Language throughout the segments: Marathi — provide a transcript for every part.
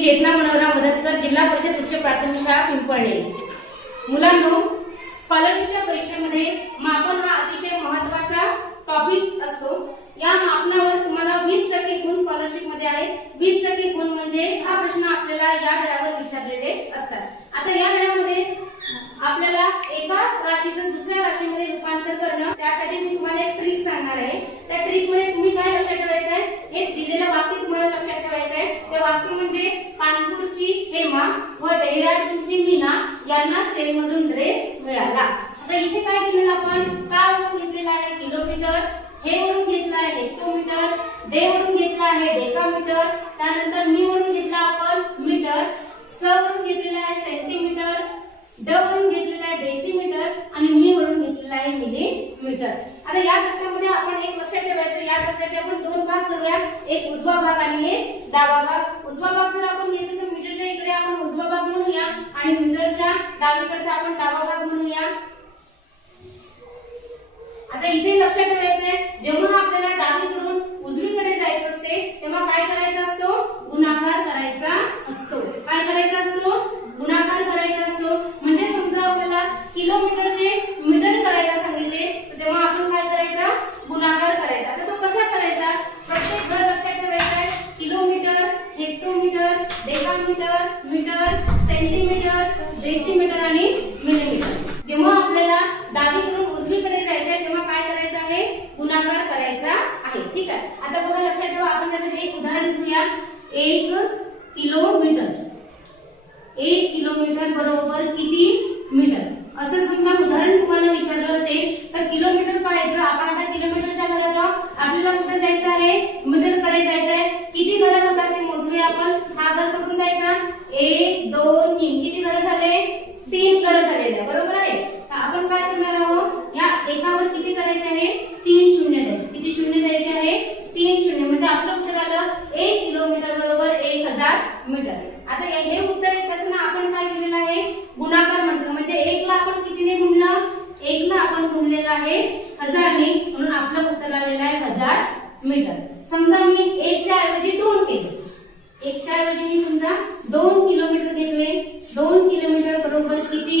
चेतना मनोहरा मदतकर जिल्हा परिषद उच्च प्राथमिक शाळा पिंपळणे मुलांनो स्कॉलरशिपच्या परीक्षेमध्ये मापन हा अतिशय महत्त्वाचा टॉपिक असतो. या मापनावर तुम्हाला वीस टक्के गुण स्कॉलरशिपमध्ये आहे. वीस टक्के गुण म्हणजे हा प्रश्न आपल्याला या धड्यावर विचारलेले असतात. आता या धड्यामध्ये आपल्याला एका राशीचं दुसऱ्या राशीमध्ये रूपांतर करणं त्यासाठी मी तुम्हाला एक ट्रिक सांगणार आहे. त्या ट्रिकमध्ये तुम्ही काय लक्षात ठेवायचं आहे हे दिलेलं वाक्य तुम्हाला लक्षात ठेवायचं आहे. ते वाक्य म्हणजे कानपूरची हेमा व डेहराडूनची मीना यांना सेलमधून ड्रेस मिळाला. आता इथे काय केलेलं आपण? काय वरून घेतलेलं आहे? किलोमीटर हे वरून घेतलं आहे हेक्टोमीटर डे वरून घेतलं आहे डेकामीटर त्यानंतर मी वरून घेतला आपण मीटर स वरून घेतलेला आहे सेंटीमीटर ड वरून घेतलेला आहे डेसीमीटर आणि मी वरून घेतलेला आहे मिलीमीटर आता या टप्प्यामध्ये आपण एक लक्षात ठेवायचं या तक्त्याचे आपण दोन भाग करूया एक उजवा भाग आणि एक डावा भाग उजवा भाग जर आपण घेतला तर मीटरच्या इकडे आपण उजवा भाग म्हणूया आणि मीटरच्या डावीकडचा आपण डावा भाग म्हणूया. आता इथे लक्षात ठेवायचं आहे जेव्हा आपल्याला डावीकडून उजवीकडे जायचं असते तेव्हा काय करायचा असतो? गुणाकार करायचा असतो. काय करायचा असतो? गुणाकार करायचा असतो म्हणजे समजा आपल्याला किलोमीटरचे मीटर करायला सांगितले तर तेव्हा आपण काय करायचा गुणाकार करायचा आता तो कसा करायचा प्रत्येक घर लक्षात ठेवायचा आहे kilometre hectometre decametre metre centimetre decimetre आणि मिलीमीटर जेव्हा आपल्याला डावीकडून उजवीकडे जायचं आहे तेव्हा काय करायचं आहे गुणाकार करायचा आहे ठीक आहे आता बघा लक्षात ठेवा आपण त्यासाठी एक उदाहरण घेऊया एक किलोमीटर एक किलोमीटर बरोबर किती मीटर? असं समजा उदाहरण तुम्हाला विचारलं असेल तर किलोमीटर पाहायचं. आपण आता किलोमीटरच्या घरात आहोत. आपल्याला कुठे जायचं आहे? मीटरकडे जायचं आहे. किती घरं होतात ते मोजूया आपण. हा घर सोडून जायचा एक दोन तीन. किती घरं झाले? तीन घरं झालेले बरोबर आहे? तर आपण काय करणार आहोत? या एकावर किती करायचे आहे? तीन शून्य द्यायचे. किती शून्य द्यायचे आहे? तीन शून्य. म्हणजे आपलं उत्तर आलं एक किलोमीटर बरोबर एक हजार मीटर आता हे- हे उत्तर येत असताना आपण काय केलेलं आहे गुणाकार म्हटलं म्हणजे एकला आपण कितीने गुणलं एकला आपण गुणलेलं आहे हजारने म्हणून आपलं उत्तर आलेलं आहे हजार मीटर समजा मी एकच्या ऐवजी दोन केले एकच्या ऐवजी मी समजा दोन किलोमीटर घेतले दोन किलोमीटर बरोबर किती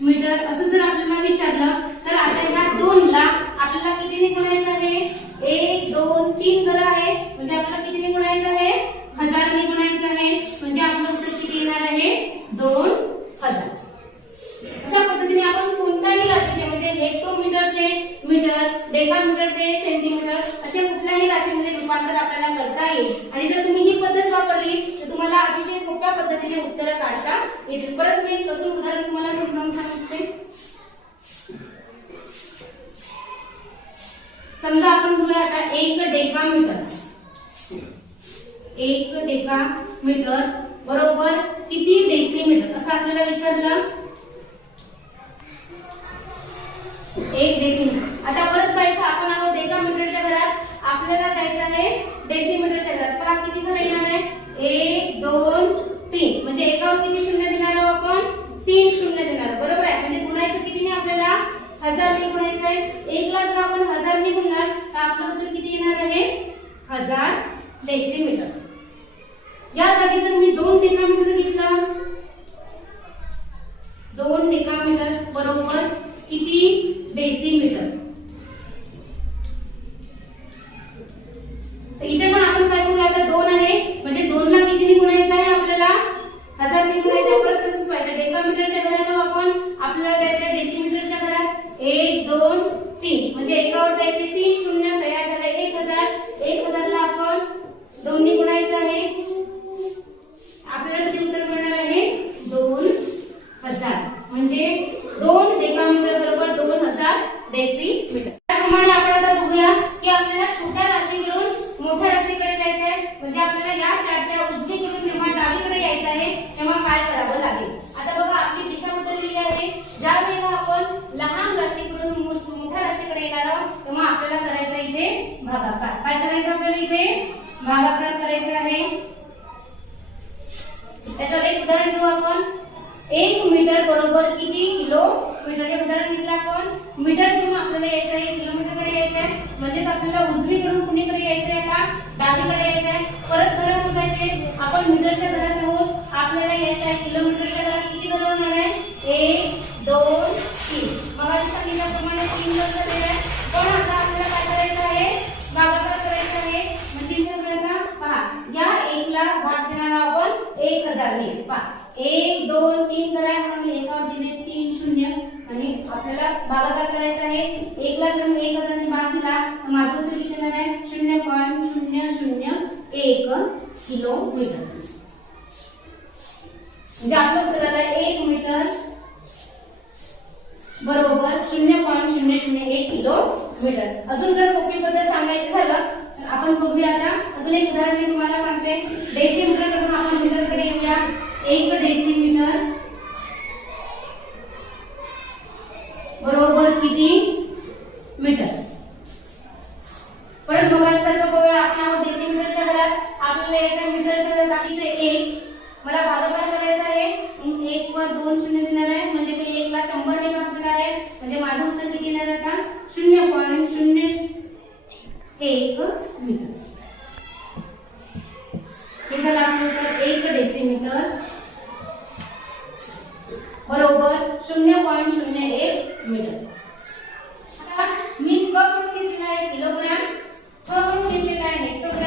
मीटर असं जर आपल्याला विचारलं तर आता ह्या दोनला आपल्याला कितीने गुणायचं आहे एक दोन तीन घरं आहे म्हणजे आपल्याला कितीने गुणायचं आहे हजारने गुणायचं आहे म्हणजे आपलं उत्तर किती येणार आहे दोन हजार अशा पद्धतीने आपण कोणत्याही राशीचे म्हणजे हेक्टोमीटरचे मीटर डेकामीटरचे सेंटीमीटर अशा कुठल्याही राशीमध्ये रूपांतर आपल्याला करता येईल आणि जर तुम्ही ही पद्धत वापरली तर तुम्हाला अतिशय सोप्या पद्धतीने उत्तरं काढता येतील परत मी एक अजून उदाहरण तुम्हाला समजावून सांगते समजा आपण आता एक डेकामीटर एक डेकामीटर बरोबर किती डेसिमीटर असं आपल्याला विचारलं. एक डेसिमीटर आता परत पाहायचं आपण आहोत डेकामीटरच्या घरात. आपल्याला जायचं आहे डेसिमीटरच्या घरात. पहा किती घर येणार आहे? एक दोन तीन. म्हणजे एकावर किती शून्य देणार आहोत आपण? तीन शून्य देणार. बरोबर आहे? म्हणजे गुणायचं कितीने आपल्याला? हजार गुणायचं आहे. एकला जर आपण हजारने गुणणार तर आपलं उत्तर किती येणार आहे? हजार डेसिमीटर या जागी जर मी दोन डेकामीटर घेतलं. दोन डेकामीटर बरोबर किती डेसिमीटर तर इथे पण आपण काय करूया आता दोन आहे म्हणजे दोन ला कितीने गुणायचं आहे आपल्याला? हजारने गुणायचं परत तसंच पाहिजे डेकामीटरच्या घरात आपण आपल्याला जायचं डेसिमीटरच्या बरोबर किती किलोमीटर हे उदाहरण घेतलं आपण? मीटर घेऊन आपल्याला यायचं आहे किलोमीटरकडे यायचं आहे. म्हणजेच आपल्याला उजवीकडून कुणीकडे यायचं आहे का डावीकडे यायचं आहे. परत घरात मोजायचे आपण मीटरच्या घरात आहोत. आपल्याला यायचं आहे किलोमीटरच्या मीटर अजून जर सोपी पद्धत सांगायची झालं तर आपण बघूया आता. अजून एक उदाहरण मी तुम्हाला सांगते. डेसिमीटरकडून आपण मीटरकडे येऊया. एक डेसी मीटर बरोबर किती? मीटर. परत बघायसारखं बघूया आपण आहोत डेसिमीटरच्या घरात आपल्याला एका मीटरच्या घरात दाखवते एक. मला भागाकार करायचा आहे. एक व दोन शून्य देणार शून्य पॉईंट शून्य एक मीटर. आता मी क म्हणून आहे किलोग्राम क म्हणून घेतलेला आहे हेक्टोग्राम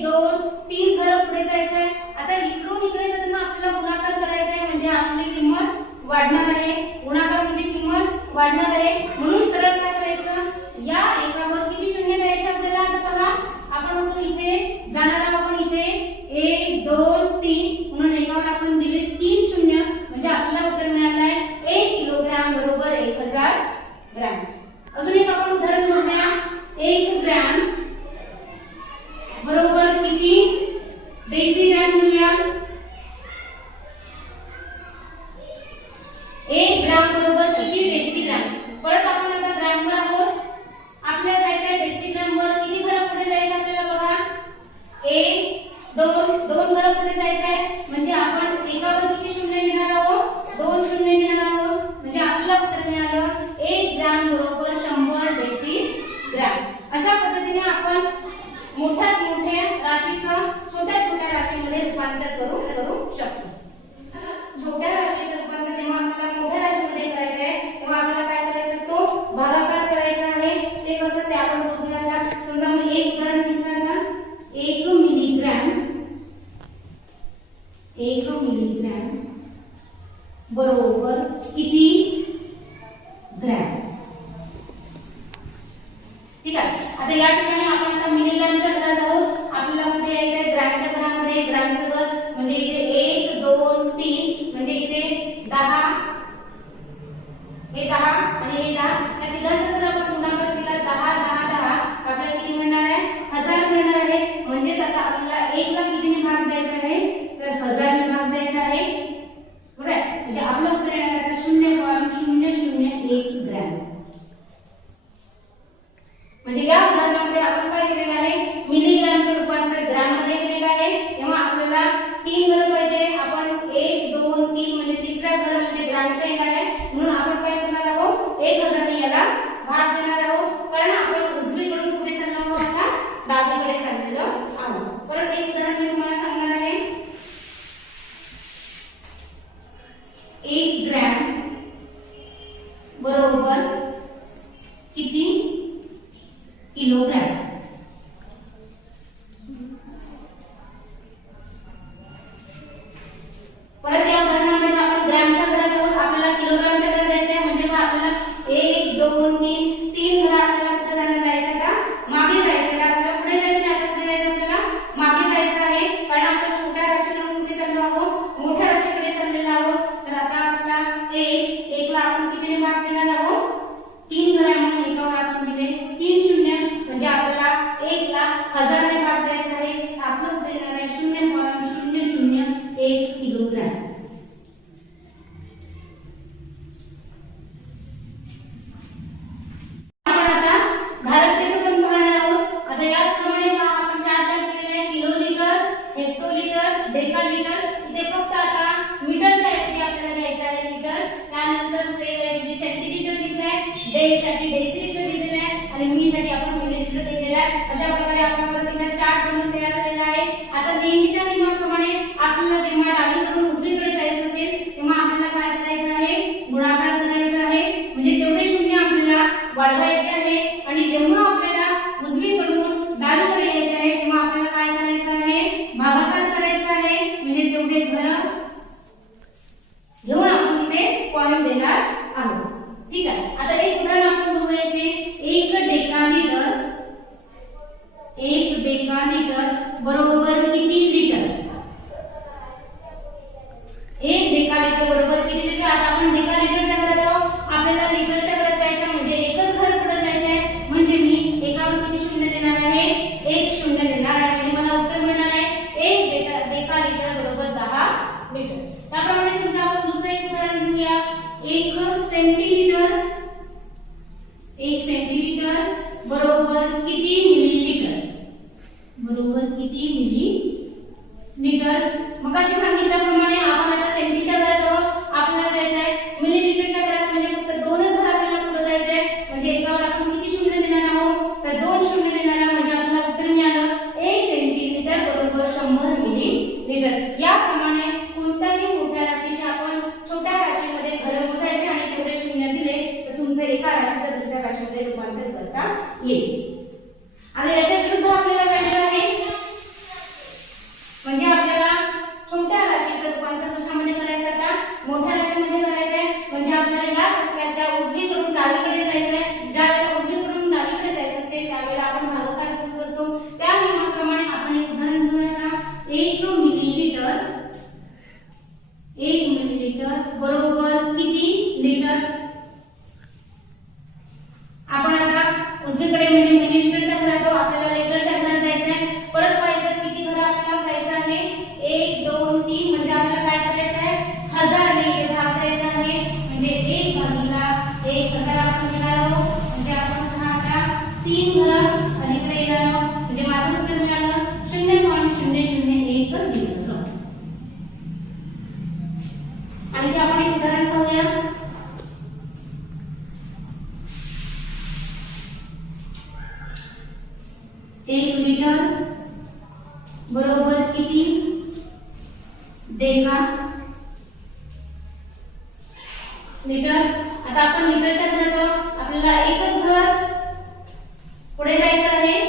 do किती बेसिक आणि ठीक आहे. आता या ठिकाणी आपण मिलेग्रामच्या घरात आहोत. आपल्याला कुठे यायचंय? ग्रॅमच्या घरामध्ये ग्रॅमचं एक ग्रॅम बरोबर किती? किलोग्रॅम. डेल्टा लिटर आता आपण लिटरच्या घरात आपल्याला एकच घर पुढे जायचं आहे.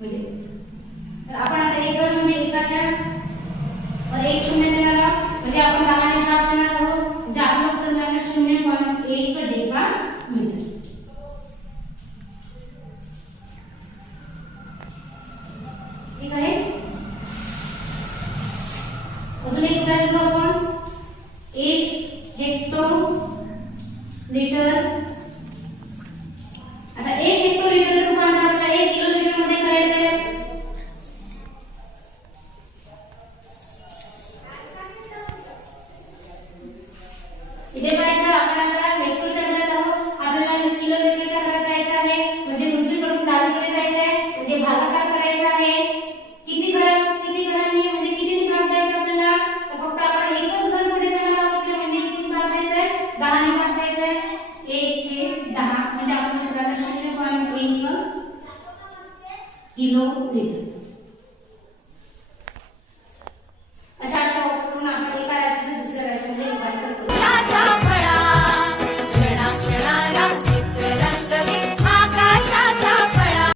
म्हणजे तर आपण आता एक घर म्हणजे एकाच्या एक शून्य देणार म्हणजे आपण डाव्याने भाग देणार आहोत. म्हणजे आपण शून्य पॉईंट एक ठीक आहे? अजून एक उदाहरण liter